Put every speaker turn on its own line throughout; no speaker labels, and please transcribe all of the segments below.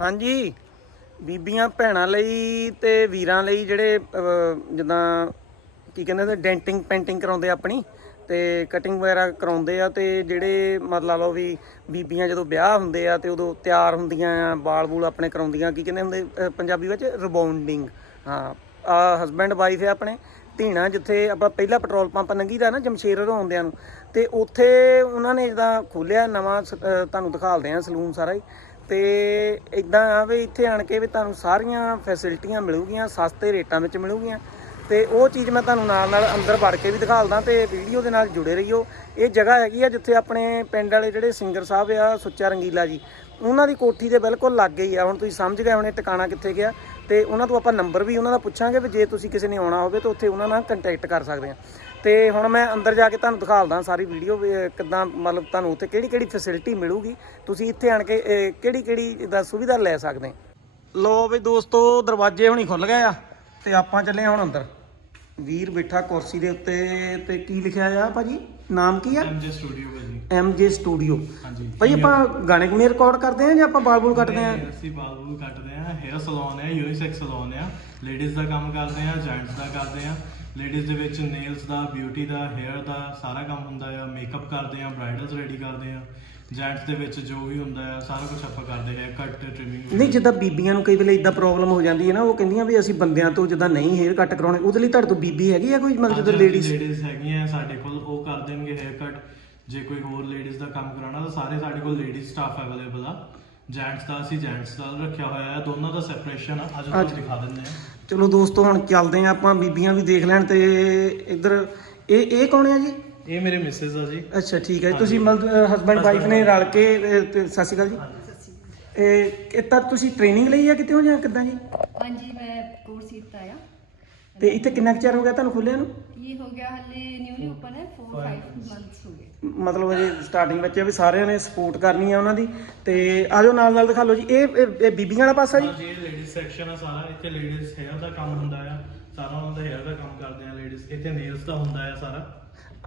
ਹਾਂਜੀ। ਬੀਬੀਆਂ ਭੈਣਾਂ ਲਈ ਤੇ ਵੀਰਾਂ ਲਈ ਜਿਹੜੇ ਜਿੱਦਾਂ ਕੀ ਕਹਿੰਦੇ ਨੇ ਡੈਂਟਿੰਗ, ਪੇਂਟਿੰਗ ਕਰਾਉਂਦੇ ਆਪਣੀ ਤੇ ਕਟਿੰਗ ਵਗੈਰਾ ਕਰਾਉਂਦੇ ਆ ਤੇ ਜਿਹੜੇ ਮਤਲਬ ਲਓ ਵੀ ਬੀਬੀਆਂ ਜਦੋਂ ਵਿਆਹ ਹੁੰਦੇ ਆ ਤੇ ਉਦੋਂ ਤਿਆਰ ਹੁੰਦੀਆਂ ਆ ਵਾਲ ਬੂਲ ਆਪਣੇ ਕਰਾਉਂਦੀਆਂ, ਕੀ ਕਹਿੰਦੇ ਹੁੰਦੇ ਪੰਜਾਬੀ ਵਿੱਚ ਰਿਬੌਂਡਿੰਗ ਹਾਂ। ਆ ਹਸਬੈਂਡ ਵਾਈਫ ਆ ਆਪਣੇ, ਧੀਣਾ ਜਿੱਥੇ ਆਪਾਂ ਪਹਿਲਾ ਪੈਟਰੋਲ ਪੰਪ ਲੰਘੀਦਾ ਨਾ, ਜਮਸ਼ੇਰ ਆਉਂਦਿਆਂ ਨੂੰ, ਤੇ ਉੱਥੇ ਉਹਨਾਂ ਨੇ ਜਿੱਦਾਂ ਖੋਲਿਆ ਨਵਾਂ, ਸ- ਤੁਹਾਨੂੰ ਦਿਖਾਲਦੇ ਆ ਸਲੂਨ ਸਾਰਾ ਹੀ ਤੇ ਇਦਾਂ ਆ ਵੀ ਇੱਥੇ ਆਣ ਕੇ ਵੀ ਤੁਹਾਨੂੰ ਸਾਰੀਆਂ ਫੈਸਿਲਿਟੀਆਂ ਮਿਲੂਗੀਆਂ, ਸਸਤੇ ਰੇਟਾਂ ਵਿੱਚ ਮਿਲੂਗੀਆਂ। ਤੇ ਉਹ ਚੀਜ਼ ਮੈਂ ਤੁਹਾਨੂੰ ਨਾਲ ਨਾਲ ਅੰਦਰ ਵੜ ਕੇ ਵੀ ਦਿਖਾਲਦਾ ਤੇ ਵੀਡੀਓ ਦੇ ਨਾਲ ਜੁੜੇ ਰਹੀਓ। ਇਹ ਜਗ੍ਹਾ ਹੈਗੀ ਆ ਜਿੱਥੇ ਆਪਣੇ ਪਿੰਡ ਵਾਲੇ ਜਿਹੜੇ ਸਿੰਗਰ ਸਾਹਿਬ ਆ, ਸੁੱਚਾ ਰੰਗੀਲਾ ਜੀ, ਉਹਨਾਂ ਦੀ ਕੋਠੀ ਦੇ ਬਿਲਕੁਲ ਲਾਗੇ ਹੀ ਆ। ਹੁਣ ਤੁਸੀਂ ਸਮਝ ਗਏ ਹੋਣੇ ਟਿਕਾਣਾ ਕਿੱਥੇ ਗਿਆ। ਤੇ ਉਹਨਾਂ ਤੋਂ ਆਪਾਂ ਨੰਬਰ ਵੀ ਉਹਨਾਂ ਦਾ ਪੁੱਛਾਂਗੇ ਵੀ ਜੇ ਤੁਸੀਂ ਕਿਸੇ ਨੇ ਆਉਣਾ ਹੋਵੇ ਤਾਂ ਉੱਥੇ ਉਹਨਾਂ ਨਾਲ ਕੰਟੈਕਟ ਕਰ ਸਕਦੇ ਆ ਤੇ ਹੁਣ ਮੈਂ ਅੰਦਰ ਜਾ ਕੇ ਤੁਹਾਨੂੰ ਦਿਖਾਲਦਾ ਸਾਰੀ ਵੀਡੀਓ ਕਿੱਦਾਂ ਮਤਲਬ ਤੁਹਾਨੂੰ ਉੱਥੇ ਕਿਹੜੀ ਕਿਹੜੀ ਫੈਸਿਲਿਟੀ ਮਿਲੂਗੀ, ਤੁਸੀਂ ਇੱਥੇ ਆਣ ਕੇ ਕਿਹੜੀ ਕਿਹੜੀ ਦਾ ਸੁਵਿਧਾ ਲੈ ਸਕਦੇ ਲੋ ਵੀ ਦੋਸਤੋ, ਦਰਵਾਜ਼ੇ ਹੁਣੀ ਖੁੱਲ ਗਏ ਆ ਤੇ ਆਪਾਂ ਚੱਲੇ ਹੁਣ ਅੰਦਰ। ਵੀਰ ਬੈਠਾ ਕੁਰਸੀ ਦੇ ਉੱਤੇ ਤੇ ਕੀ ਲਿਖਿਆ ਆ ਭਾਜੀ? ਨਾਮ ਕੀ ਆ?
ਐਮਜੇ ਸਟੂਡੀਓ ਭਾਜੀ।
ਐਮਜੇ ਸਟੂਡੀਓ
ਹਾਂਜੀ।
ਭਾਈ ਆਪਾਂ ਗਾਣੇ ਗੁਣੇ ਰਿਕਾਰਡ ਕਰਦੇ ਆ ਜਾਂ ਆਪਾਂ ਬਾਲ ਬੂਲ ਕੱਟਦੇ ਆ?
ਅਸੀਂ ਬਾਲ ਬੂਲ ਕੱਟਦੇ ਆ ਹੇਅਰ ਸਲੂਨ ਹੈ ਯੂਨੀਸੈਕਸ ਸਲੂਨ ਆ ਲੇਡੀਜ਼ ਦਾ ਕੰਮ ਕਰਦੇ ਆ ਜੈਂਟਸ ਦਾ ਕਰਦੇ ਆ। ਲੇਡੀਜ਼ ਦੇ ਵਿੱਚ ਨੇਲਸ ਦਾ ਬਿਊਟੀ ਦਾ ਹੇਅਰ ਦਾ ਸਾਰਾ ਕੰਮ ਹੁੰਦਾ ਆ। ਮੇਕਅਪ ਕਰਦੇ ਆ ਬ੍ਰਾਈਡਲਸ ਰੈਡੀ ਕਰਦੇ ਆ। ਜੈਂਟਸ ਦੇ ਵਿੱਚ ਜੋ ਵੀ ਹੁੰਦਾ ਆ ਸਾਰਾ ਕੁਝ ਆਪਾਂ ਕਰਦੇ ਆ। ਕੱਟ ਟ੍ਰਿਮਿੰਗ
ਨਹੀਂ ਜਿੱਦਾਂ ਬੀਬੀਆਂ ਨੂੰ ਕਈ ਵੇਲੇ ਇਦਾਂ ਪ੍ਰੋਬਲਮ ਹੋ ਜਾਂਦੀ ਹੈ ਨਾ ਉਹ ਕਹਿੰਦੀਆਂ ਵੀ ਅਸੀਂ ਬੰਦਿਆਂ ਤੋਂ ਜਿੱਦਾਂ ਨਹੀਂ ਹੇਅਰ ਕੱਟ ਕਰਾਉਣੇ ਉਹਦੇ ਲਈ ਤੁਹਾਡੇ ਤੋਂ ਬੀਬੀ ਹੈਗੀ ਆ ਕੋਈ? ਮਤਲਬ ਜਦੋਂ ਲੇਡੀਜ਼
ਲੇਡੀਜ਼ ਹੈਗੀਆਂ ਸਾਡੇ ਕੋਲ ਉਹ ਕਰ ਦੇਣਗੇ ਹੇਅਰ ਕੱਟ ਜੇ ਕੋਈ ਹੋਰ ਲੇਡੀਜ਼ ਦਾ ਕੰਮ ਕਰਾਉਣਾ ਤਾਂ ਸਾਰੇ ਸਾਡੇ ਕੋਲ ਲੇਡੀਜ਼ ਸਟਾਫ ਅਵੇਲੇਬਲ ਆ। ਜੈਂਟਸ ਦਾ ਅਸੀਂ ਜੈਂਟਸ ਦਾ ਰੱਖਿਆ ਹੋਇਆ ਹੈ ਦੋਨਾਂ ਦਾ ਸੈਪਰੇਸ਼ਨ ਆ। ਅੱਜ ਤੁਹਾਨੂੰ ਦਿਖਾ ਦਿੰਦੇ ਆ।
ਚਲੋ ਦੋਸਤੋ ਹੁਣ ਚੱਲਦੇ ਆ ਆਪਾਂ ਬੀਬੀਆਂ ਵੀ ਦੇਖ ਲੈਣ ਤੇ ਇੱਧਰ ਇਹ ਇਹ ਕੌਣ ਆ ਜੀ?
ਇਹ ਮੇਰੇ ਮਿਸਿਸ ਆ ਜੀ।
ਅੱਛਾ ਠੀਕ ਹੈ ਤੁਸੀਂ ਹਸਬੰਡ ਵਾਈਫ ਨੇ ਰਲ ਕੇ ਅਹ, ਤੇ ਸਤਿ ਸ਼੍ਰੀ ਅਕਾਲ ਜੀ। ਇਹ ਇਹ ਤਾਂ ਤੁਸੀਂ ਟ੍ਰੇਨਿੰਗ ਲਈ ਆ ਕਿਤੇ ਹੋ ਜਾਂ ਕਿੱਦਾਂ ਜੀ?
ਹਾਂਜੀ ਮੈਂ ਕੋਰਸ ਕੀਤਾ ਆ।
ਤੇ ਇੱਥੇ ਕਿੰਨਾ ਕੁ ਚਿਰ ਹੋ ਗਿਆ ਤੁਹਾਨੂੰ ਖੁੱਲਿਆ ਨੂੰ?
ਇਹ ਹੋ ਗਿਆ ਹਲੇ ਨਿਊਲੀ ਓਪਨ ਹੈ 4 5 ਮੰਥਸ ਹੋ ਗਏ।
ਮਤਲਬ ਅਜੇ ਸਟਾਰਟਿੰਗ ਵਿੱਚ ਵੀ ਸਾਰਿਆਂ ਨੇ ਸਪੋਰਟ ਕਰਨੀ ਆ ਉਹਨਾਂ ਦੀ। ਤੇ ਆਜੋ ਨਾਲ ਨਾਲ ਦਿਖਾ ਲਓ ਜੀ ਇਹ ਇਹ- ਇਹ ਬੀਬੀਆਂ ਵਾਲਾ ਪਾਸਾ ਜੀ?
ਇਹ ਲੇਡੀਜ਼ ਸੈਕਸ਼ਨ ਆ ਸਾਰਾ। ਇੱਥੇ ਲੇਡੀਜ਼ ਹੇਅਰ ਦਾ ਕੰਮ ਹੁੰਦਾ ਆ। ਸਾਰਾ ਉਹਨਾਂ ਦਾ ਹੇਅਰ ਦਾ ਕੰਮ ਕਰਦੇ ਆ ਲੇਡੀਜ਼ ਇੱਥੇ ਨੇਲਸ ਦਾ ਹੁੰਦਾ ਆ ਸਾਰਾ।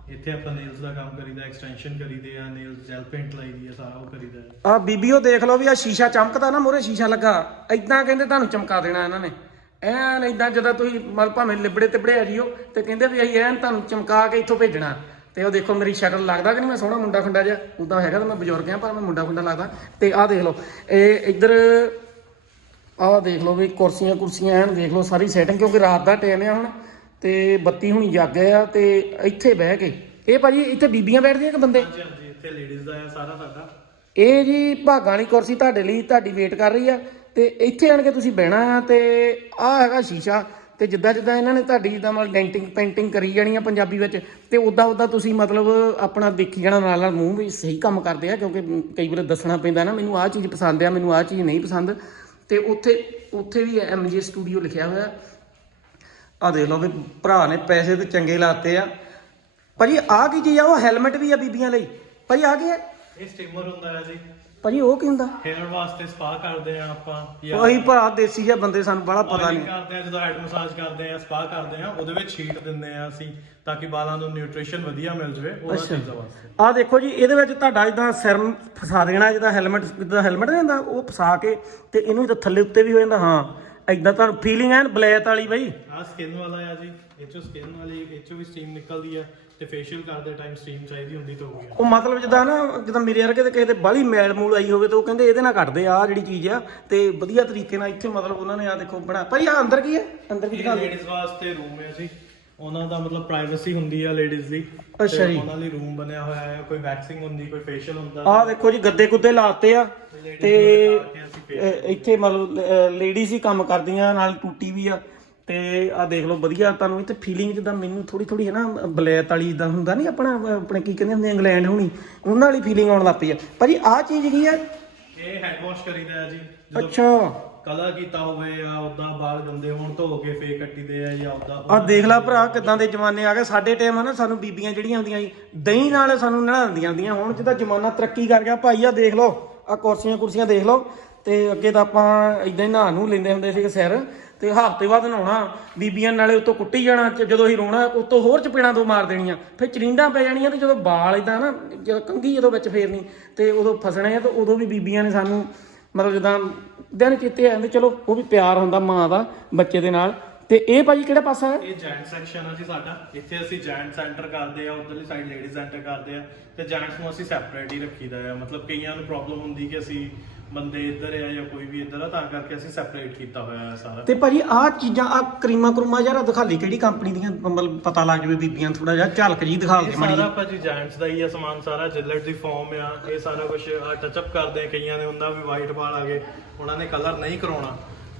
ਇੱਥੇ ਆਪਾਂ ਨੇਲਸ ਦਾ ਕੰਮ ਕਰੀਦਾ ਐਕਸਟੈਂਸ਼ਨ ਕਰੀਦੇ ਆ ਨੇਲਸ ਜੈਲ ਪੇਂਟ ਲਾਈਦੀ ਆ ਸਾਰਾ ਉਹ ਕਰੀਦਾ ਆ।
ਆ ਬੀਬੀਓ ਦੇਖ ਲਓ ਵੀ ਆ ਸ਼ੀਸ਼ਾ ਚਮਕਦਾ ਨਾ ਮੋਰੇ ਸ਼ੀਸ਼ਾ ਲੱਗਾ। ਐਦਾਂ ਕਹਿੰਦੇ ਤੁਹਾਨੂੰ ਚਮਕਾ ਦੇਣਾ ਇਹਨਾਂ ਨੇ। ਐਨ ਐਦਾਂ ਜਦੋਂ ਤੁਸੀਂ ਮਲ ਭਾਵੇਂ ਲਿਬੜੇ ਤਿਬੜੇ ਆ ਜਿਓ ਤੇ ਕਹਿੰਦੇ ਵੀ ਅਸੀਂ ਐਨ ਤੁਹਾਨੂੰ ਚਮਕਾ ਕੇ ਇੱਥੋਂ ਭੇਜਣਾ। ਤੇ ਉਹ ਦੇਖੋ ਮੇਰੀ ਸ਼ਕਲ ਲੱਗਦਾ ਕਿ ਨਹੀਂ ਮੈਂ ਸੋਹਣਾ ਮੁੰਡਾ ਖੁੰਡਾ ਜਿਹਾ ਉਦਾਂ ਹੈਗਾ ਤਾਂ ਮੈਂ ਬਜ਼ੁਰਗ ਆ ਪਰ ਮੈਂ ਮੁੰਡਾ ਖੁੰਡਾ ਲੱਗਦਾ। ਤੇ ਆਹ ਦੇਖ ਲਓ ਇਹ ਇੱਧਰ ਆਹ ਦੇਖ ਲਓ ਵੀ ਕੁਰਸੀਆਂ ਕੁਰਸੀਆਂ ਐਨ ਦੇਖ ਲਓ ਸਾਰੀ ਸੈਟਿੰਗ ਕਿਉਂਕਿ ਰਾਤ ਦਾ ਟਾਈਮ ਆ ਹੁਣ ਤੇ ਬੱਤੀ ਹੁਣੀ ਜਗ ਆ ਤੇ ਇੱਥੇ ਬਹਿ ਕੇ। ਇਹ ਭਾਜੀ ਇੱਥੇ ਬੀਬੀਆਂ ਬੈਠਦੀਆਂ ਕਿ ਬੰਦੇ?
ਹਾਂਜੀ ਹਾਂਜੀ ਇੱਥੇ ਲੇਡੀਜ਼ ਦਾ ਆ ਸਾਰਾ ਸਾਡਾ।
ਇਹ ਜੀ ਭਾਗਾਂ ਵਾਲੀ ਕੁਰਸੀ ਤੁਹਾਡੇ ਲਈ ਤੁਹਾਡੀ ਵੇਟ ਕਰ ਰਹੀ ਆ। ਤੇ ਇੱਥੇ ਆਣ ਕੇ ਤੁਸੀਂ ਬਹਿਣਾ ਆ ਤੇ ਆਹ ਹੈਗਾ ਸ਼ੀਸ਼ਾ ਤੇ ਜਿੱਦਾਂ ਜਿੱਦਾਂ ਇਹਨਾਂ ਨੇ ਤੁਹਾਡੀ ਜਿੱਦਾਂ ਮਤਲਬ ਡੈਂਟਿੰਗ ਪੇਂਟਿੰਗ ਕਰੀ ਜਾਣੀ ਆ ਪੰਜਾਬੀ ਵਿੱਚ ਤੇ ਉਦਾਂ ਉਦਾਂ ਤੁਸੀਂ ਮਤਲਬ ਆਪਣਾ ਦੇਖੀ ਜਾਣਾ ਨਾਲ ਨਾਲ ਮੂੰਹ ਵੀ ਸਹੀ ਕੰਮ ਕਰਦੇ ਆ ਕਿਉਂਕਿ ਕਈ ਵਾਰ ਦੱਸਣਾ ਪੈਂਦਾ ਨਾ, ਮੈਨੂੰ ਆਹ ਚੀਜ਼ ਪਸੰਦ ਆ, ਮੈਨੂੰ ਆਹ ਚੀਜ਼ ਨਹੀਂ ਪਸੰਦ। ਤੇ ਉੱਥੇ ਉੱਥੇ ਵੀ ਐਮਜੀ ਸਟੂਡੀਓ ਲਿਖਿਆ ਹੋਇਆ। ਆ ਦੇਖ ਲਓ ਵੀ ਭਰਾ ਨੇ ਪੈਸੇ ਤੇ ਚੰਗੇ ਲਾਤੇ ਆ। ਭਾਜੀ, ਆਹ ਕੀ ਚੀਜ਼ ਆ? ਉਹ ਹੈਲਮਟ ਵੀ ਆ ਬੀਬੀਆਂ ਲਈ। ਭਾਜੀ ਆ ਕੀ ਹੈ?
ਇਹ ਸਟੀਮਰ ਹੁੰਦਾ ਆ ਜੀ।
ਭਾਜੀ ਉਹ ਕੀ ਹੁੰਦਾ?
ਹੇਅਰ ਵਾਸਤੇ ਸਪਾ ਕਰਦੇ ਆ ਆਪਾਂ
ਉਹੀ ਭਰਾ ਦੇਸੀ ਜਿਹਾ ਬੰਦੇ ਸਾਨੂੰ ਬੜਾ ਪਤਾ ਨਹੀਂ।
ਕਰਦੇ ਆ ਜਦੋਂ ਹੈਡ ਮਸਾਜ ਕਰਦੇ ਆ ਸਪਾ ਕਰਦੇ ਆ ਉਹਦੇ ਵਿੱਚ ਸ਼ੀਟ ਦਿੰਦੇ ਆ ਅਸੀਂ ਤਾਂ ਕਿ ਵਾਲਾਂ ਨੂੰ ਨਿਊਟ੍ਰੀਸ਼ਨ ਵਧੀਆ ਮਿਲ ਜਾਵੇ ਉਹਨਾਂ ਚੀਜ਼ਾਂ ਵਾਸਤੇ।
ਆ ਦੇਖੋ ਜੀ ਇਹਦੇ ਵਿੱਚ ਤੁਹਾਡਾ ਜਿੱਦਾਂ ਸਿਰ ਫਸਾ ਦੇਣਾ ਜਿਹਦਾ ਹੈਲਮਟ ਜਿੱਦਾਂ ਹੈਲਮਟ ਨਹੀਂ ਹੁੰਦਾ ਉਹ ਫਸਾ ਕੇ ਤੇ ਇਹਨੂੰ ਜਿੱਦਾਂ ਥੱਲੇ ਉੱਤੇ ਵੀ ਹੋ ਜਾਂਦਾ ਹਾਂ। ਐਦਾਂ ਤੁਹਾਨੂੰ ਫੀਲਿੰਗ ਐਨ ਬਲੈਤ ਵਾਲੀ ਬਈ।
ਆ ਸਕਿਨ ਵਾਲਾ ਆ ਜੀ ਇਹ ਚੋਂ ਸਕਿਨ ਵਾਲੀ ਇਹ ਚੋਂ ਵੀ ਸਟੀਮ ਨਿਕਲਦੀ ਆ। ਤੇ ਫੇਸ਼ੀਅਲ ਕਰਦੇ ਟਾਈਮ ਸਟੀਮ ਚਾਹੀਦੀ ਹੁੰਦੀ ਤਾਂ ਹੋ ਗਿਆ
ਉਹ ਮਤਲਬ ਜਿੱਦਾਂ ਨਾ ਜਿੱਦਾਂ ਮੇਰੇ ਵਰਗੇ ਤੇ ਕਿਸੇ ਤੇ ਬਾਹਲੀ ਮੈਲ ਮੂਲ ਆਈ ਹੋਵੇ ਤੇ ਉਹ ਕਹਿੰਦੇ ਇਹਦੇ ਨਾਲ ਕੱਢਦੇ ਆ ਆਹ ਜਿਹੜੀ ਚੀਜ਼ ਆ ਤੇ ਵਧੀਆ ਤਰੀਕੇ ਨਾਲ ਇੱਥੇ ਮਤਲਬ ਉਹਨਾਂ ਨੇ ਆ ਦੇਖੋ ਬਣਾ ਭਾਈ ਆ ਅੰਦਰ ਕੀ ਹੈ ਅੰਦਰ ਕੀ
ਇਹ
ਦਿਖਾ ਦਿਓ।
ਲੇਡੀਜ਼ ਵਾਸਤੇ ਰੂਮ ਹੈ ਜੀ। ਉਹਨਾਂ ਦਾ ਮਤਲਬ ਪ੍ਰਾਈਵੇਸੀ ਹੁੰਦੀ ਆ ਲੇਡੀਜ਼ ਦੀ।
ਅੱਛਾ
ਤੇ
ਜੀ।
ਉਹਨਾਂ ਲਈ ਰੂਮ ਬਣਿਆ ਹੋਇਆ ਹੈ ਕੋਈ ਵੈਕਸਿੰਗ ਹੁੰਦੀ ਕੋਈ ਫੇਸ਼ੀਅਲ ਹੁੰਦਾ।
ਆਹ ਦੇਖੋ ਜੀ ਗੱਦੇ ਗੁੱਦੇ ਲਾਤੇ ਆ ਤੇ
ਨੂੰ ਬਿਠਾ ਕੇ ਅਸੀਂ
ਅਹ, ਇੱਥੇ ਮਤਲਬ ਲੇਡੀਜ਼ ਹੀ ਕੰਮ ਕਰਦੀਆਂ ਨਾਲ ਟੂਟੀ ਵੀ ਆ। ਤੇ ਆ ਦੇਖ ਲਓ ਵਧੀਆ ਤੁਹਾਨੂੰ ਇੱਥੇ ਫੀਲਿੰਗ ਜਿੱਦਾਂ ਮੈਨੂੰ ਥੋੜੀ ਥੋੜੀ ਹੈ ਨਾ ਬਲੈਤ ਵਾਲੀ ਇਦਾਂ ਹੁੰਦਾ ਨਹੀਂ ਆਪਣਾ ਆਪਣੇ ਕੀ ਕਹਿੰਦੇ ਹੁੰਦੇ ਇੰਗਲੈਂਡ ਹੋਣੀ ਉਹਨਾਂ ਵਾਲੀ ਫੀਲਿੰਗ ਆਉਣ ਲੱਗ ਪਈ ਆ। ਭਾਜੀ ਆਹ ਚੀਜ਼ ਕੀ ਆ
ਇਹ ਹੈਡ ਵਾਸ਼ ਕਰੀਦਾ ਹੈ ਜੀ। ਜਦੋਂ
ਅੱਛਾ।
ਕਲਰ ਕੀਤਾ ਹੋਵੇ ਜਾਂ ਉਦਾਂ ਵਾਲ ਗੰਦੇ ਹੋਣ ਧੋ ਕੇ ਫੇਕ ਕੱਟੀਦੇ ਆ ਜਾਂ ਉਦਾਂ
ਆ ਦੇਖ ਲੈ ਭਰਾ ਕਿਦਾਂ ਦੇ ਜ਼ਮਾਨੇ ਆ ਗਏ। ਸਾਡੇ ਟਾਈਮ ਆ ਨਾ ਸਾਨੂੰ ਬੀਬੀਆਂ ਜਿਹੜੀਆਂ ਹੁੰਦੀਆਂ ਸੀ ਦਹੀਂ ਨਾਲ ਸਾਨੂੰ ਨੜਾਉਂਦੀਆਂ ਹੁੰਦੀਆਂ ਹੁਣ ਜਿੱਦਾਂ ਜ਼ਮਾਨਾ ਤਰੱਕੀ ਕਰ ਗਿਆ। ਭਾਈ ਆ ਦੇਖ ਲਓ ਆ ਕੁਰਸੀਆਂ ਕੁਰਸੀਆਂ ਦੇਖ ਲਓ। ਤੇ ਅੱਗੇ ਤਾਂ ਆਪਾਂ ਇਦਾਂ ਹੀ ਨਹਾ ਨੂੰ ਲੈਂਦੇ ਹੁੰਦੇ ਸੀਗੇ ਸਿਰ, ਤੇ ਹਫ਼ਤੇ ਬਾਅਦ ਨਹਾਉਣਾ, ਬੀਬੀਆਂ ਨਾਲੇ ਉੱਤੋਂ ਕੁੱਟੀ ਜਾਣਾ ਜਦੋਂ ਅਸੀਂ ਰੋਣਾ, ਉੱਤੋਂ ਹੋਰ ਚਪੇੜਾਂ ਦੋ ਮਾਰ ਦੇਣੀਆਂ, ਫਿਰ ਚਰਿੰਡਾਂ ਪੈ ਜਾਣੀਆਂ ਤੇ ਜਦੋਂ ਵਾਲ ਇਦਾਂ ਨਾ, ਜਦੋਂ ਕੰਘੀ ਜਦੋਂ ਵਿੱਚ ਫੇਰਨੀ, ਤੇ ਉਦੋਂ ਫਸਣੇ ਆ ਤੇ ਉਦੋਂ ਵੀ ਬੀਬੀਆਂ ਨੇ ਸਾਨੂੰ ਮਤਲਬ ਜਿੱਦਾਂ ਦਿਨ ਚੇਤੇ ਆ ਚਲੋ ਉਹ ਵੀ ਪਿਆਰ ਹੁੰਦਾ ਮਾਂ ਦਾ, ਬੱਚੇ ਦੇ ਨਾਲ। ਤੇ ਇਹ ਭਾਜੀ ਕਿਹੜਾ ਪਾਸਾ ਹੈ?
ਇਹ ਜੈਂਟ ਸੈਕਸ਼ਨ ਆ ਜੀ ਸਾਡਾ। ਇੱਥੇ ਅਸੀਂ ਜੈਂਟ ਸੈਂਟਰ ਕਰਦੇ ਆ, ਉਧਰਲੀ ਸਾਈਡ ਲੇਡੀਜ਼ ਸੈਂਟਰ ਕਰਦੇ ਆ। ਤੇ ਜੈਂਟਸ ਨੂੰ ਅਸੀਂ ਸੈਪਰੇਟ ਹੀ ਰੱਖੀਦਾ ਆ। ਮਤਲਬ ਕਈਆਂ ਨੂੰ ਪ੍ਰੋਬਲਮ ਹੁੰਦੀ ਕਿ ਅਸੀਂ ਬੰਦੇ ਇੱਧਰ ਆ ਜਾਂ ਕੋਈ ਵੀ ਇੱਧਰ ਆ ਤਾਂ ਕਰਕੇ ਅਸੀਂ ਸੈਪਰੇਟ ਕੀਤਾ ਹੋਇਆ ਹੈ ਸਾਰਾ।
ਤੇ ਭਾਜੀ ਆਹ ਚੀਜ਼ਾਂ ਆ ਕਰੀਮਾ ਕਰੂਮਾ ਜਰਾ ਦਿਖਾਲੀ ਕਿਹੜੀ ਕੰਪਨੀ ਦੀਆਂ ਮਤਲਬ ਪਤਾ ਲੱਗ ਜਵੇ ਬੀਬੀਆਂ ਥੋੜਾ ਜਿਹਾ ਝਲਕ ਜੀ ਦਿਖਾ
ਇਹ
ਕੇ ਮਾੜੀ
ਸਾਰਾ। ਭਾਜੀ ਜੈਂਟਸ ਦਾ ਹੀ ਆ ਸਮਾਨ ਸਾਰਾ ਜਿਲਟ ਦੀ ਫਾਰਮ ਆ ਇਹ ਸਾਰਾ ਕੁਝ ਟੱਚ ਅਪ ਕਰਦੇ ਆ ਕਈਆਂ ਦੇ ਹੁੰਦਾ ਵੀ ਵਾਈਟ ਵਾਲ ਆ ਗਏ ਉਹਨਾਂ ਨੇ ਕਲਰ ਨਹੀਂ ਕਰਾਉਣਾ।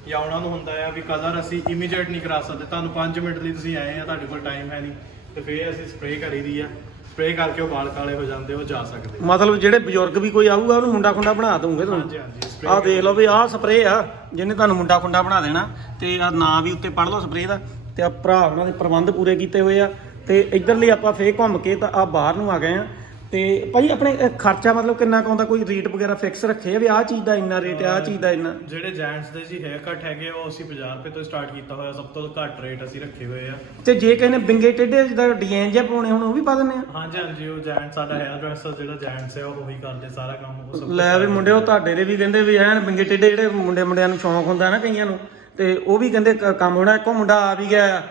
ਜਾਂ ਉਹਨਾਂ ਨੂੰ ਹੁੰਦਾ ਆ ਵੀ ਕਲਰ ਅਸੀਂ ਇਮੀਡੀਏਟ ਨਹੀਂ ਕਰਾ ਸਕਦੇ ਤੁਹਾਨੂੰ 5 ਮਿੰਟ ਲਈ ਤੁਸੀਂ ਆਏ ਆ ਤੁਹਾਡੇ ਕੋਲ ਟਾਈਮ ਹੈ ਨਹੀਂ ਤੇ ਫੇਰ ਅਸੀਂ ਸਪਰੇਅ ਕਰੀਦੀ ਆ। ਸਪਰੇਅ ਕਰਕੇ ਉਹ ਵਾਲ ਕਾਲੇ ਹੋ ਜਾਂਦੇ ਉਹ ਜਾ ਸਕਦੇ।
ਮਤਲਬ ਜਿਹੜੇ ਬਜ਼ੁਰਗ ਵੀ ਕੋਈ ਆਊਗਾ ਉਹਨੂੰ ਮੁੰਡਾ ਖੁੰਡਾ ਬਣਾ ਦੂੰਗੇ ਤੁਹਾਨੂੰ?
ਹਾਂਜੀ ਹਾਂਜੀ
ਆਹ ਦੇਖ ਲਓ ਵੀ ਆਹ ਸਪਰੇਅ ਆ ਜਿਹਨੇ ਤੁਹਾਨੂੰ ਮੁੰਡਾ ਖੁੰਡਾ ਬਣਾ ਦੇਣਾ ਤੇ ਆ ਨਾਂ ਵੀ ਉੱਤੇ ਪੜ ਲਓ ਸਪਰੇਅ ਦਾ ਤੇ ਆ ਭਰਾ ਉਹਨਾਂ ਦੇ ਪ੍ਰਬੰਧ ਪੂਰੇ ਕੀਤੇ ਹੋਏ ਆ ਤੇ ਇਧਰਲੀ ਆਪਾਂ ਫੇਰ ਘੁੰਮ ਕੇ ਤਾਂ ਆ ਬਾਹਰ ਨੂੰ ਆ ਗਏ ਆ। ਤੇ ਭਾਈ ਆਪਣੇ ਅਹ, ਖਰਚਾ ਮਤਲਬ ਕਿੰਨਾ ਕੁ ਆਉਂਦਾ? ਕੋਈ ਰੇਟ ਵਗੈਰਾ ਫਿਕਸ ਰੱਖੇ ਆ ਵੀ ਆਹ ਚੀਜ਼ ਦਾ ਇੰਨਾ ਰੇਟ ਆ ਆਹ ਚੀਜ਼ ਦਾ ਇੰਨਾ?
ਜਿਹੜੇ ਜੈਂਟਸ ਦੇ ਜੀ ਹੇਅਰ ਕੱਟ ਹੈਗੇ ਉਹ ਅਸੀਂ 50 ਰੁਪਏ ਤੋਂ ਸਟਾਰਟ ਕੀਤਾ ਹੋਇਆ ਸਭ ਤੋਂ ਘੱਟ ਰੇਟ ਅਸੀਂ ਰੱਖੇ ਹੋਏ ਆ।
ਤੇ ਜੇ ਕਿਸੇ ਨੇ ਬਿੰਗੇ ਟੇਢੇ ਜਿੱਦਾਂ ਡਿਜ਼ਾਈਨ ਜਿਹਾ ਪਾਉਣੇ ਹੁਣ ਉਹ ਵੀ ਪਾ ਦਿੰਦੇ ਆ?
ਹਾਂਜੀ ਹਾਂਜੀ ਉਹ ਜੈਂਟ ਸਾਡਾ ਹੇਅਰ ਡਰੈਸਰ ਜਿਹੜਾ ਜੈਂਟਸ ਹੈ ਉਹ ਉਹੀ ਕਰਦੇ ਸਾਰਾ ਕੰਮ ਉਹ ਸਭ
ਲੈ ਵੀ ਮੁੰਡਿਓ ਤੁਹਾਡੇ ਦੇ ਵੀ ਕਹਿੰਦੇ ਵੀ ਐਨ ਬਿੰਗੇ ਟੇਢੇ ਜਿਹੜੇ ਮੁੰਡੇ ਮੁੰਡਿਆਂ ਨੂੰ ਸ਼ੌਂਕ ਹੁੰਦਾ ਨਾ ਕਈਆਂ ਨੂੰ ਤੇ ਉਹ ਵੀ ਕਹਿੰਦੇ ਕ- ਕੰਮ ਹੋਣਾ ਇੱਕੋ ਮੁੰਡਾ ਆ ਵੀ ਗਿਆ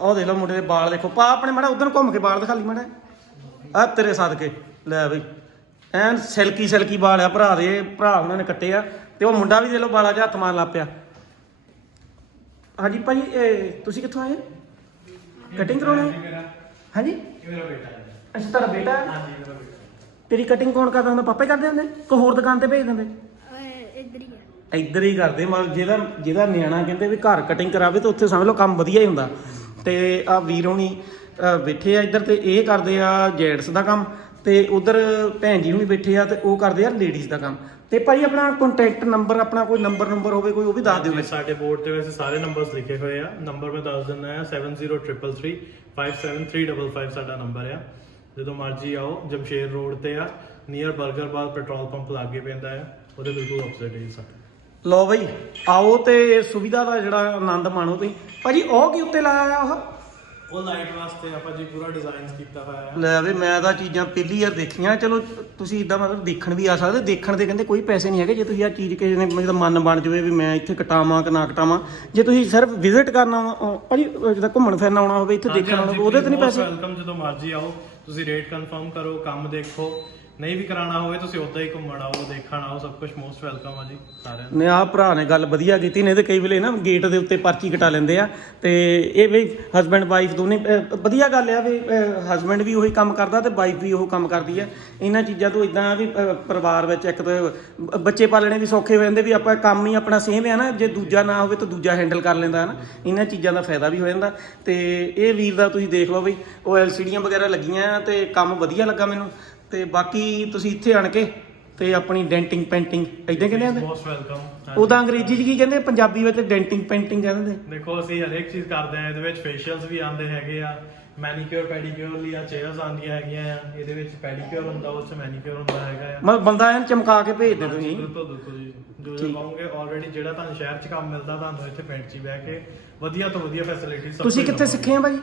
ਉਹ ਦੇਖ ਲਓ ਮੁੰਡੇ ਦੇ ਵਾਲ ਦੇਖੋ ਪਾ ਆਪਣੇ ਮਾੜਾ ਉਧਰ ਘੁੰਮ ਕੇ ਵਾਲ ਦਿਖਾ ਲਈ ਮਾੜਾ। ਆ ਤੇਰੇ ਸਦਕੇ। ਲੈ ਬਈ। ਐਨ ਸਿਲਕੀ ਸਿਲਕੀ ਵਾਲ ਆ ਭਰਾ ਦੇ ਭਰਾ ਉਹਨਾਂ ਨੇ ਕੱਟੇ ਆ। ਤੇ ਉਹ ਮੁੰਡਾ ਵੀ ਦੇਖ ਲਓ ਵਾਲਾ 'ਚ ਹੱਥ ਮਾਰਨ ਲੱਗ ਪਿਆ। ਹਾਂਜੀ ਭਾਈ ਇਹ ਤੁਸੀਂ ਕਿੱਥੋਂ ਆਏ? ਕਟਿੰਗ ਕਰਾਉਣੀ ਹੈ?
ਮੇਰਾ
ਹਾਂਜੀ?
ਇਹ ਮੇਰਾ ਬੇਟਾ ਹੈ
ਅੱਛਾ ਤੁਹਾਡਾ ਬੇਟਾ ਹੈ?
ਹਾਂਜੀ ਮੇਰਾ ਬੇਟਾ
ਤੇਰੀ ਕਟਿੰਗ ਕੌਣ ਕਰਦਾ ਹੁੰਦਾ? ਪਾਪਾ ਹੀ ਕਰਦੇ ਹੁੰਦੇ? ਕੋਈ ਹੋਰ ਦੁਕਾਨ ਤੇ ਭੇਜ ਦਿੰਦੇ?
ਇੱਧਰ ਹੀ ਹੈ
ਇੱਧਰ ਹੀ ਕਰਦੇ ਮਤਲਬ ਜਿਹਦਾ ਜਿਹਦਾ ਨਿਆਣਾ ਕਹਿੰਦੇ ਵੀ ਘਰ ਕਟਿੰਗ ਕਰਾਵੇ ਤਾਂ ਉੱਥੇ ਸਮਝ ਲਓ ਕੰਮ ਵਧੀਆ ਹੀ ਹੁੰਦਾ। ਤੇ ਆ ਵੀਰ ਹੋਣੀ ਅ, ਬੈਠੇ ਆ ਇੱਧਰ ਤੇ ਇਹ ਕਰਦੇ ਆ ਜੈਂਟਸ ਦਾ ਕੰਮ। ਤੇ ਉਧਰ ਭੈਣ ਜੀ ਹੁਣੀ ਬੈਠੇ ਆ ਤੇ ਉਹ ਕਰਦੇ ਆ ਲੇਡੀਜ਼ ਦਾ ਕੰਮ। ਤੇ ਭਾਈ ਆਪਣਾ ਕੰਟੈਕਟ ਨੰਬਰ ਆਪਣਾ ਕੋਈ ਨੰਬਰ ਨੰਬਰ ਹੋਵੇ ਕੋਈ ਉਹ ਵੀ ਦੱਸ ਦਿਓ। ਵਿੱਚ
ਸਾਡੇ ਬੋਰਡ ਤੇ ਵੈਸੇ ਸਾਰੇ ਨੰਬਰਸ ਲਿਖੇ ਹੋਏ ਆ। ਨੰਬਰ ਮੈਂ ਦੱਸ ਦਿੰਦਾ ਆ 7033 57355 ਸਾਡਾ ਨੰਬਰ ਆ। ਜਦੋਂ ਮਰਜ਼ੀ ਆਓ ਜਮਸ਼ੇਰ ਰੋਡ ਤੇ ਆ ਨੀਅਰ 버ਗਰ ਬਾਰ ਪੈਟਰੋਲ ਪੰਪ ਲਾਗੇ ਪੈਂਦਾ ਆ। ਉਹਦੇ ਬਿਲਕੁਲ ਆਪੋਜ਼ਿਟ ਹੀ ਸਾਡਾ।
ਲਓ ਬਈ ਆਓ ਤੇ ਸੁਵਿਧਾ ਦਾ ਜਿਹੜਾ ਆਨੰਦ ਮਾਣੋ ਤੁਸੀਂ। ਭਾਜੀ ਉਹ ਕੀ ਉੱਤੇ ਲਾਇਆ ਆ ਉਹ?
ਉਹ ਲਾਈਟ ਵਾਸਤੇ ਆਪਾਂ ਜੀ ਪੂਰਾ ਡਿਜ਼ਾਈਨ ਕੀਤਾ ਹੋਇਆ ਆ।
ਲੈ ਵੀ ਮੈਂ ਤਾਂ ਚੀਜ਼ਾਂ ਪਹਿਲੀ ਵਾਰ ਦੇਖੀਆਂ। ਚਲੋ ਤੁਸੀਂ ਇਦਾਂ ਮਤਲਬ ਦੇਖਣ ਵੀ ਆ ਸਕਦੇ। ਦੇਖਣ ਦੇ ਕਹਿੰਦੇ ਕੋਈ ਪੈਸੇ ਨਹੀਂ ਹੈਗੇ। ਜੇ ਤੁਸੀਂ ਆ ਚੀਜ਼ ਕਿਸੇ ਨੇ ਮਤਲਬ ਮਨ ਬਣ ਜਾਵੇ ਵੀ ਮੈਂ ਇੱਥੇ ਕਟਾਵਾਂ ਕਿ ਨਾ ਕਟਾਵਾਂ। ਜੇ ਤੁਸੀਂ ਸਿਰਫ ਵਿਜ਼ਿਟ ਕਰਨਾ ਵਾ- ਅਹ ਭਾਜੀ ਅਹ ਜਿੱਦਾਂ ਘੁੰਮਣ ਫਿਰਨ ਆਉਣਾ ਹੋਵੇ ਇੱਥੇ ਦੇਖਣ ਆਉਣਾ ਹੋਵੇ ਉਹਦੇ ਤੇ ਨਹੀਂ ਪੈਸੇ।
ਵੈਲਕਮ ਜਦੋਂ ਮਰਜ਼ੀ ਆਓ। ਤੁਸੀਂ ਰੇਟ ਕਨਫਰਮ ਕਰੋ ਕੰਮ ਦੇਖੋ। ਨਹੀਂ ਵੀ ਕਰਾਉਣਾ ਹੋਵੇ ਤੁਸੀਂ ਉਦਾਂ ਹੀ ਘੁੰਮਣ ਆਓ ਦੇਖਣ ਆਓ ਸਭ ਕੁਝ ਮੋਸਟ ਵੈਲਕਮ ਆ ਜੀ ਸਾਰਿਆਂ ਨੇ।
ਆ ਭਰਾ ਨੇ ਗੱਲ ਵਧੀਆ ਕੀਤੀ ਨੇ ਤੇ ਕਈ ਵੇਲੇ ਨਾ ਗੇਟ ਦੇ ਉੱਤੇ ਪਰਚੀ ਕਟਾ ਲੈਂਦੇ ਆ ਤੇ ਇਹ ਵੀ ਹਸਬੰਡ ਵਾਈਫ ਦੋਨੇ ਅਹ, ਵਧੀਆ ਗੱਲ ਆ ਵੀ ਹਸਬੰਡ ਵੀ ਉਹੀ ਕੰਮ ਕਰਦਾ ਤੇ ਵਾਈਫ ਵੀ ਉਹ ਕੰਮ ਕਰਦੀ ਆ। ਇਹਨਾਂ ਚੀਜ਼ਾਂ ਤੋਂ ਇਦਾਂ ਆ ਵੀ ਅਹ, ਪਰਿਵਾਰ ਵਿੱਚ ਇੱਕ ਤਾਂ ਬ- ਬੱਚੇ ਪਾਲਣੇ ਵੀ ਸੌਖੇ ਹੋ ਜਾਂਦੇ ਵੀ ਆਪਾਂ ਕੰਮ ਹੀ ਆਪਣਾ ਸੇਮ ਆ ਨਾ ਜੇ ਦੂਜਾ ਨਾ ਹੋਵੇ ਤਾਂ ਦੂਜਾ ਹੈਂਡਲ ਕਰ ਲੈਂਦਾ ਹਨਾ। ਇਹਨਾਂ ਚੀਜ਼ਾਂ ਦਾ ਫਾਇਦਾ ਵੀ ਹੋ ਜਾਂਦਾ ਤੇ ਇਹ ਵੀਰ ਦਾ ਤੁਸੀਂ ਦੇਖ ਲਓ ਬਈ ਉਹ ਐਲਸੀਡੀਆਂ ਵਗੈਰਾ ਲੱਗੀਆਂ ਆ ਤੇ ਕੰਮ ਵਧੀਆ ਲੱਗਾ ਮੈਨੂੰ। ਤੇ ਬਾਕੀ ਤੁਸੀਂ ਇੱਥੇ ਆਣ ਕੇ ਤੇ ਆਪਣੀ ਡੈਂਟਿੰਗ ਪੇਂਟਿੰਗ ਇਦਾਂ ਕਹਿੰਦੇ ਆ
ਮੋਸਟ ਵੈਲਕਮ
ਉਹਦਾ ਅੰਗਰੇਜ਼ੀ 'ਚ ਕੀ ਕਹਿੰਦੇ ਪੰਜਾਬੀ ਵਿੱਚ ਡੈਂਟਿੰਗ ਪੇਂਟਿੰਗ ਕਹਿੰਦੇ।
ਦੇਖੋ ਅਸੀਂ ਹਰੇਕ ਚੀਜ਼ ਕਰਦੇ ਆ ਇਹਦੇ ਵਿੱਚ ਫੇਸ਼ੀਅਲਸ ਵੀ ਆਉਂਦੇ ਹੈਗੇ ਆ ਮੈਨੀਕਿਉਰ ਪੈਡੀਕਿਉਰ ਲਈ ਆ ਚੇਅਰਸ ਆਉਂਦੀਆਂ ਹੈਗੀਆਂ ਆ ਇਹਦੇ ਵਿੱਚ ਪੈਡੀਕਿਉਰ ਹੁੰਦਾ ਉਸ ਚ ਮੈਨੀਕਿਉਰ ਹੁੰਦਾ ਹੈਗਾ ਆ।
ਮਤਲਬ ਬੰਦਾ ਐਨ ਚਮਕਾ ਕੇ ਭੇਜ ਦੇ ਤੁਸੀਂ।
ਬਿਲਕੁਲ ਬਿਲਕੁਲ ਜੀ। ਜੋ ਜੋ ਕਹੋਗੇ ਆਲਰੇਡੀ ਜਿਹੜਾ ਤੁਹਾਨੂੰ ਸ਼ਹਿਰ 'ਚ ਕੰਮ ਮਿਲਦਾ ਤੁਹਾਨੂੰ ਇੱਥੇ ਪਿੰਡ 'ਚ ਹੀ ਬਹਿ ਕੇ ਵਧੀਆ ਤੋਂ ਵਧੀਆ ਫੈਸਿਲਿਟੀ ਸਭ
ਤੁਸੀਂ ਕਿੱਥੇ। ਸਿੱਖੇ ਆ ਭਾਈ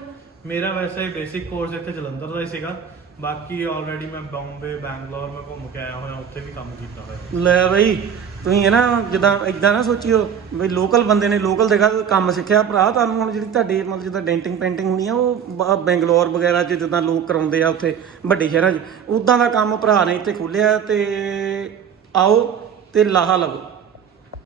ਮੇਰਾ ਵੈਸੇ ਬੇਸਿਕ ਕੋਰਸ ਇੱਥੇ ਜਲੰਧਰ ਦਾ ਹੀ ਸੀਗਾ। ਬਾਕੀ ਆਲਰੇਡੀ ਮੈਂ ਬੰਬੇ, ਬੈਂਗਲੌਰ, ਮੈਂ ਘੁੰਮ ਕੇ ਆਇਆ ਹੋਇਆ, ਉੱਥੇ ਵੀ ਕੰਮ ਕੀਤਾ ਹੋਇਆ।
ਲੈ ਬਈ, ਤੁਸੀਂ ਇਹ ਨਾ ਜਿੱਦਾਂ ਇਦਾਂ ਨਾ ਸੋਚਿਓ, ਬਈ ਲੋਕਲ ਬੰਦੇ ਨੇ ਲੋਕਲ ਜਗ੍ਹਾ ਤੋਂ ਕੰਮ ਸਿੱਖਿਆ। ਭਰਾ ਤੁਹਾਨੂੰ ਹੁਣ ਜਿਹੜੀ ਤੁਹਾਡੇ, ਮਤਲਬ ਜਿੱਦਾਂ ਡੈਂਟਿੰਗ ਪੇਂਟਿੰਗ ਹੋਣੀ ਆ, ਉਹ ਬੈਂਗਲੌਰ ਵਗੈਰਾ 'ਚ ਜਿੱਦਾਂ ਲੋਕ ਕਰਾਉਂਦੇ ਆ ਉੱਥੇ, ਵੱਡੇ ਸ਼ਹਿਰਾਂ 'ਚ। ਉਦਾਂ ਦਾ ਕੰਮ ਭਰਾ ਨੇ ਇੱਥੇ ਖੋਲਿਆ ਤੇ ਆਓ ਤੇ ਲਾਹਾ ਲਵੋ।